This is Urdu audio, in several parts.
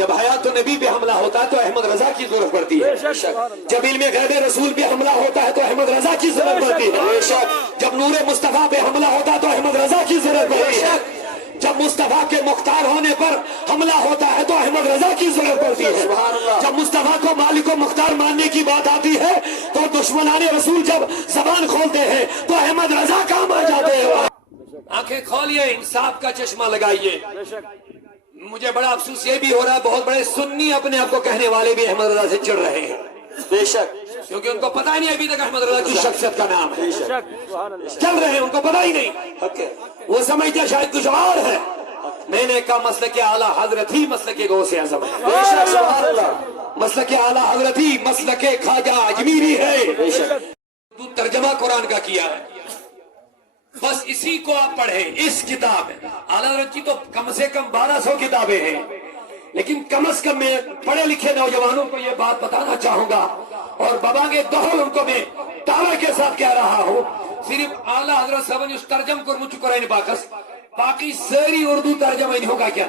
جب حیات نبی پہ حملہ ہوتا ہے تو احمد رضا کی ضرورت پڑتی ہے، جب علم غیب رسول پہ حملہ ہوتا ہے تو احمد رضا کی ضرورت پڑتی ہے، جب نور مصطفیٰ پہ حملہ ہوتا ہے تو احمد رضا کی ضرورت پڑتی ہے، جب مصطفیٰ کے مختار ہونے پر حملہ ہوتا ہے تو احمد رضا کی ضرورت پڑتی ہے، جب مصطفیٰ کو مالک و مختار ماننے کی بات آتی ہے تو دشمنان رسول جب زبان کھولتے ہیں تو احمد رضا کام آ جاتے ہیں۔ آنکھیں کھولیے، انصاف کا چشمہ لگائیے۔ مجھے بڑا افسوس یہ بھی ہو رہا ہے بہت بڑے سنی اپنے آپ کو کہنے والے بھی احمد رضا سے چڑھ رہے ہیں، بے شک، کیونکہ ان کو پتہ ہی نہیں ابھی تک احمد رضا کی شخصیت کا نام ہے، چل رہے ہیں ان کو پتہ ہی نہیں، وہ سمجھتے شاید کچھ اور ہے۔ میں نے کہا مسلک اعلیٰ حضرت ہی مسلک غوث اعظم ہے، مسلک اعلیٰ حضرت ہی مسلک خواجہ اجمیری ہے۔ تو ترجمہ قرآن کا کیا ہے، بس اسی کو آپ پڑھیں، اس کتاب میں اعلیٰ حضرت کی تو کم سے کم 1200 کتابیں ہیں، لیکن کم از کم میں پڑھے لکھے نوجوانوں کو یہ بات بتانا چاہوں گا اور بابا کے دہل ان کو میں دعوے کے ساتھ کہہ رہا ہوں، صرف اعلیٰ حضرت صاحب نے اس ترجم کو مجھ قرآن باکس باقی ساری اردو ترجمہ نہیں ہوگا کیا؟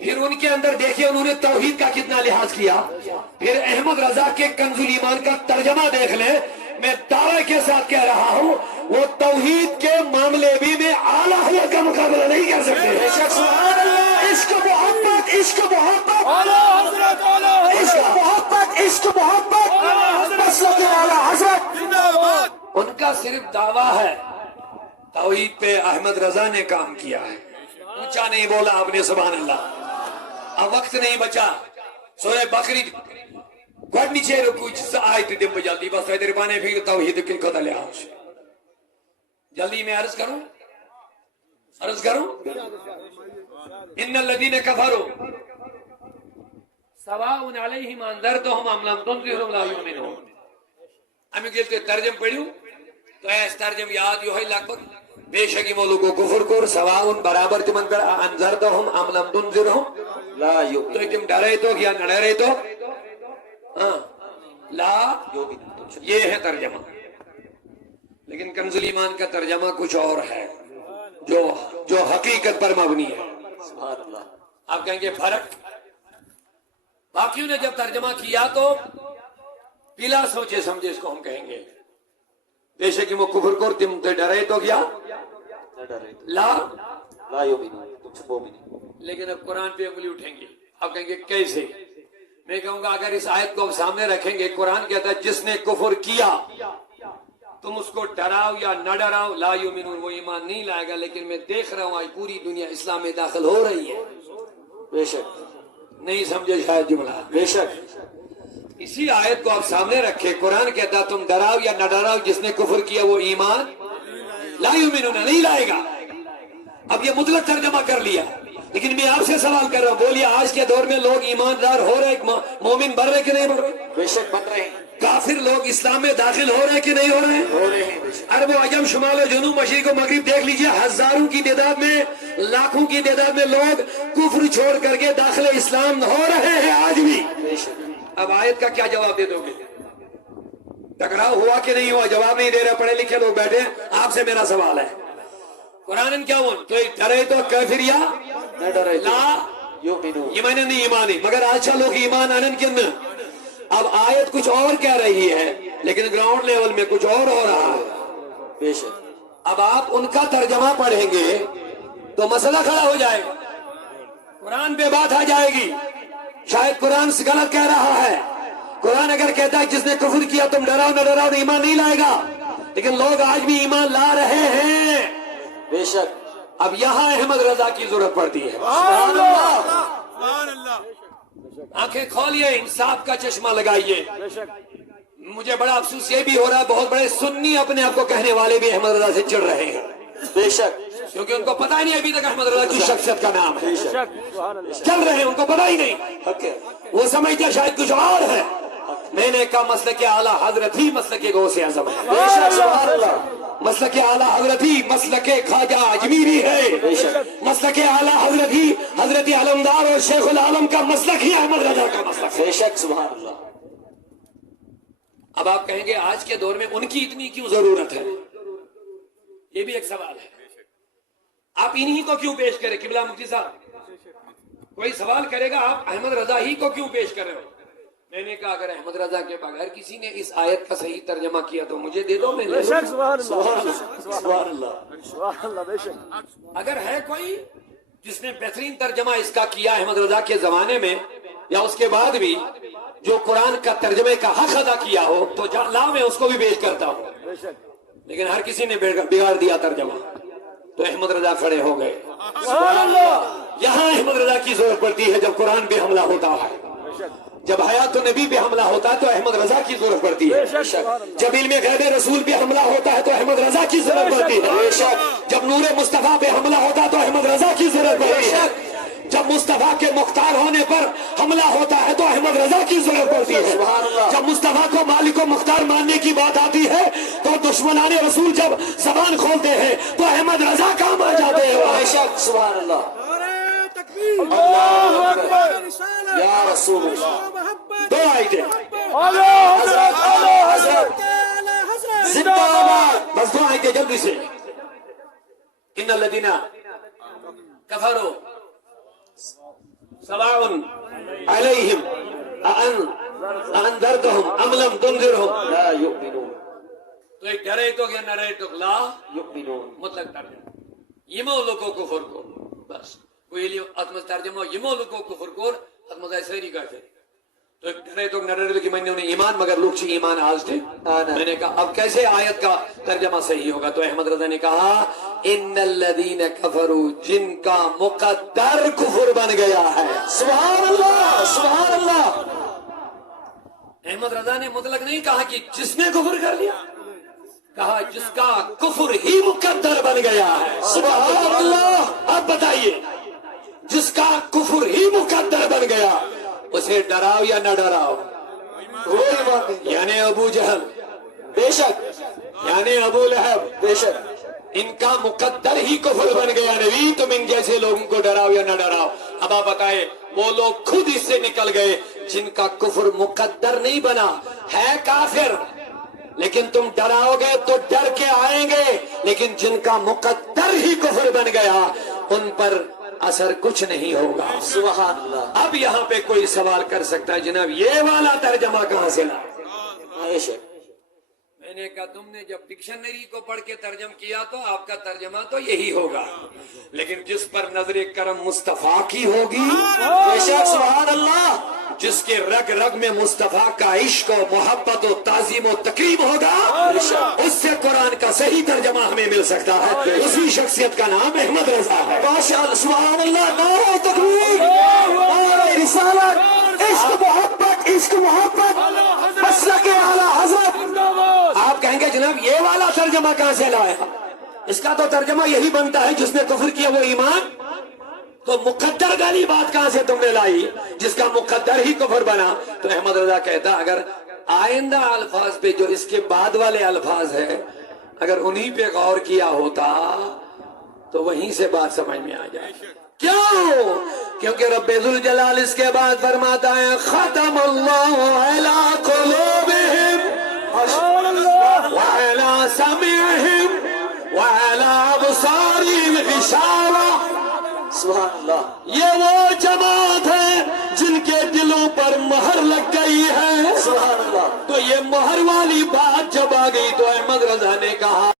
پھر ان کے اندر دیکھیں انہوں نے توحید کا کتنا لحاظ کیا، پھر احمد رضا کے کنز الایمان کا ترجمہ دیکھ لیں، میں دعوے کے ساتھ کہہ رہا ہوں وہ توحید کے معاملے بھی میں اعلیٰ حضرت کا مقابلہ نہیں کر سکتے۔ سبحان اللہ، عشق محبت، عشق محبت، عشق محبت، عشق محبت، مسلک اعلیٰ حضرت۔ ان کا صرف دعویٰ ہے، توحید پہ احمد رضا نے کام کیا ہے، اونچا نہیں بولا آپ نے سبحان اللہ۔ اب وقت نہیں بچا، سورہ بقرہ گوڑ نیچے رکو آیت دم جلدی بس ادھر بانے پھر توحید کی خدا لے آؤ، جلدی میں عرض کروں ان الذین کفروا سواء علیہم انذرتهم ام لم تنذرهم لا یؤمنون۔ ہمیں کہتے ترجم پڑھیوں تو ایس ترجم یاد یو ہے لگ بھگ بے شکی مولو کو کفر کر سواء برابر تمن کر انذرتهم ام لم تنذرهم لا یؤمنون، تو تم ڈرے تو یا نہ ڈرے تو لا یہ ہے ترجمہ، لیکن کنز الایمان کا ترجمہ کچھ اور ہے جو حقیقت پر مبنی ہے۔ سبحان اللہ۔ آپ کہیں گے فرق، باقیوں نے جب ترجمہ کیا تو بلا سوچے سمجھے اس کو ہم کہیں گے بے شک وہ کفر کر تم تے ڈرے تو کیا لا یؤمنون، تم سے مومن نہیں۔ لیکن اب قرآن پہ انگلی اٹھیں گے، آپ کہیں گے کیسے؟ میں کہوں گا اگر اس آیت کو سامنے رکھیں گے، قرآن کہتا ہے جس نے کفر کیا تم اس کو ڈراؤ یا نہ ڈراؤ لا یؤمنون، وہ ایمان نہیں لائے گا، لیکن میں دیکھ رہا ہوں آج پوری دنیا اسلام میں داخل ہو رہی ہے۔ بے شک، نہیں سمجھے شاید جملہ، بے شک۔ اسی آیت کو آپ سامنے رکھے، قرآن کہتا تم ڈراؤ یا نہ ڈراؤ جس نے کفر کیا وہ ایمان لا یؤمنون نہیں لائے گا۔ اب یہ مطلق ترجمہ کر لیا، لیکن میں آپ سے سوال کر رہا ہوں، بولیے آج کے دور میں لوگ ایماندار ہو رہے، مومن بن رہے کہ نہیں بن رہے؟ بے شک بن رہے ہیں، کافر لوگ اسلام میں داخل ہو رہے کہ نہیں ہو رہے؟ ہو رہے ہیں، بے شک۔ عرب و عجم، شمال و جنوب، مشرق و مغرب دیکھ لیجئے، ہزاروں کی تعداد میں، لاکھوں کی تعداد میں لوگ کفر چھوڑ کر کے داخل اسلام ہو رہے ہیں آج بھی۔ بے شک۔ اب آیت کا کیا جواب دے دو گے؟ ٹکراؤ ہوا کہ نہیں ہوا؟ جواب نہیں دے رہے، پڑھے لکھے لوگ بیٹھے، آپ سے میرا سوال ہے، قرآن کیا ہوں تو ڈرے تو کافر یا نہ ڈرے تو لا یؤمنون، ایمان نہیں ایمانی، مگر آج لوگ ایمان آنن کن۔ اب آیت کچھ اور کہہ رہی ہے لیکن گراؤنڈ لیول میں کچھ اور ہو رہا ہے۔ بے شک۔ اب آپ ان کا ترجمہ پڑھیں گے تو مسئلہ کھڑا ہو جائے گا، قرآن پہ بات آ جائے گی، شاید قرآن سے غلط کہہ رہا ہے۔ قرآن اگر کہتا ہے جس نے کفر کیا تم ڈراؤ نہ ڈراؤ ایمان نہیں لائے گا، لیکن لوگ آج بھی ایمان لا رہے ہیں۔ بے شک۔ اب یہاں احمد رضا کی ضرورت پڑتی ہے۔ سبحان اللہ، آنکھیں کھولیے، انصاف کا چشمہ لگائیے۔ مجھے بڑا افسوس یہ بھی ہو رہا ہے بہت بڑے سنی اپنے آپ کو کہنے والے بھی احمد رضا سے چڑھ رہے ہیں، بے شک، کیونکہ ان کو پتہ ہی نہیں ابھی تک احمد رضا کی شخصیت کا نام ہے، بے شک۔ چل رہے ہیں ان کو پتہ ہی نہیں، حق ہے، وہ سمجھتے شاید کچھ اور ہے۔ میں نے کہا مسلک اعلیٰ حضرت ہی مسلک غوث اعظم ہے، بے شک۔ سبحان اللہ، مسلک اعلیٰ حضرت ہی مسلک خواجہ اجمیری ہے، مسلک اعلیٰ حضرت ہی حضرت علمدار اور شیخ العالم کا مسلک ہی احمد رضا کا مسلک ہے۔ بے شک۔ سبحان اللہ۔ اب آپ کہیں گے آج کے دور میں ان کی اتنی کیوں ضرورت ہے؟ یہ بھی ایک سوال ہے، آپ انہی کو کیوں پیش کریں؟ قبلہ مفتی صاحب کوئی سوال کرے گا آپ احمد رضا ہی کو کیوں پیش کر رہے ہو؟ میں نے کہا اگر احمد رضا کے بغیر کسی نے اس آیت کا صحیح ترجمہ کیا تو مجھے دے دو، میں لے لوں۔ سبحان اللہ اگر ہے کوئی جس نے بہترین ترجمہ اس کا کیا احمد رضا کے زمانے میں یا اس کے بعد بھی، جو قرآن کا ترجمے کا حق ادا کیا ہو تو لا میں اس کو بھی پیش کرتا ہوں، لیکن ہر کسی نے بگاڑ دیا ترجمہ، تو احمد رضا کھڑے ہو گئے۔ یہاں احمد رضا کی ضرورت پڑتی ہے جب قرآن پہ حملہ ہوتا ہے، جب حیات النبی پہ حملہ ہوتا ہے تو احمد رضا کی ضرورت پڑتی ہے، جب علم غیب رسول پہ حملہ ہوتا ہے تو احمد رضا کی ضرورت پڑتی ہے، جب نور مصطفیٰ پہ حملہ ہوتا ہے تو احمد رضا کی ضرورت پڑتی ہے، جب مصطفیٰ کے مختار ہونے پر حملہ ہوتا ہے تو احمد رضا کی ضرورت پڑتی ہے، جب مصطفیٰ کو مالک و مختار ماننے کی بات آتی ہے تو دشمنان رسول جب زبان کھولتے ہیں تو احمد رضا کام آ جاتے ہیں۔ سبحان اللہ یا رسول اللہ۔ دو آیتیں زندہ باد۔ بس دو آیتیں جلدی سے۔ ان الذین کفروا سواء علیہم اانذرتہم ام لم تنذرہم لا یؤمنون تو ایک ڈریتو یا نریتو لا یؤمنون مطلق ترجمہ یمو لوگو کفر کو بس کوئی اتمز ترجمہ یمو لوگو کفر کو اتمز ایسے نہیں کرتے تو ایک ڈریتو نریتو کی معنی انہیں ایمان مگر لوگ چی ایمان آج تھے۔ میں نے کہا اب کیسے آیت کا ترجمہ صحیح ہوگا تو احمد رضا نے کہا ان الذین کفروا جن کا مقدر کفر بن گیا ہے۔ سبحان اللہ سبحان اللہ۔ احمد رضا نے مطلق نہیں کہا کہ جس نے کفر کر لیا، کہا جس کا کفر ہی مقدر بن گیا ہے۔ سبحان اللہ۔ اب بتائیے جس کا کفر ہی مقدر بن گیا اسے ڈراؤ یا نہ ڈراؤ؟ کوئی بات نہیں۔ یعنی ابو جہل، بے شک یعنی ابو لہب، بے شک ان کا مقدر ہی کفر بن گیا۔ نبی تم ان جیسے لوگوں کو ڈراؤ یا نہ ڈراؤ؟ اب آپ بتائے وہ لوگ خود اس سے نکل گئے جن کا کفر مقدر نہیں بنا ہے کافر، لیکن تم ڈراؤ گے تو ڈر کے آئیں گے، لیکن جن کا مقدر ہی کفر بن گیا ان پر اثر کچھ نہیں ہوگا۔ سبحان اللہ۔ اب یہاں پہ کوئی سوال کر سکتا ہے جناب یہ والا ترجمہ کہاں سے لا؟ بے شک۔ میں نے کہا تم نے جب ڈکشنری کو پڑھ کے ترجم کیا تو آپ کا ترجمہ تو یہی ہوگا، لیکن جس پر نظر کرم مصطفیٰ کی ہوگی، بے شک سبحان اللہ۔ جس کے رگ رگ میں مصطفیٰ کا عشق و محبت و تعظیم و تکریم ہوگا، اس سے قرآن کا صحیح ترجمہ ہمیں مل سکتا ہے۔ اسی شخصیت کا نام احمد رضا ہے۔ ماشاء اللہ سبحان اللہ۔ نعرہ تکبیر، نعرہ رسالت، عشق محبت، عشق محبت، مسلک اعلیٰ حضرت۔ آپ کہیں گے جناب یہ والا ترجمہ کہاں سے لایا؟ اس کا تو ترجمہ یہی بنتا ہے جس نے کفر کیا وہ ایمان، تو مقدر والی بات کہاں سے تم نے لائی؟ جس کا مقدر ہی کفر بنا۔ تو احمد رضا کہتا اگر آئندہ الفاظ پہ جو اس کے بعد والے الفاظ ہیں اگر انہی پہ غور کیا ہوتا تو وہیں سے بات سمجھ میں آ جائے۔ کیوں؟ کیونکہ رب ذوالجلال اس کے بعد فرماتا ہے ختم اللہ علی قلوبہم وعلی سمعہم وعلی ابصارہم غشاوہ۔ سبحان اللہ۔ یہ وہ جماعت ہے جن کے دلوں پر مہر لگ گئی ہے۔ سبحان اللہ۔ تو یہ مہر والی بات جب آ گئی تو احمد رضا نے کہا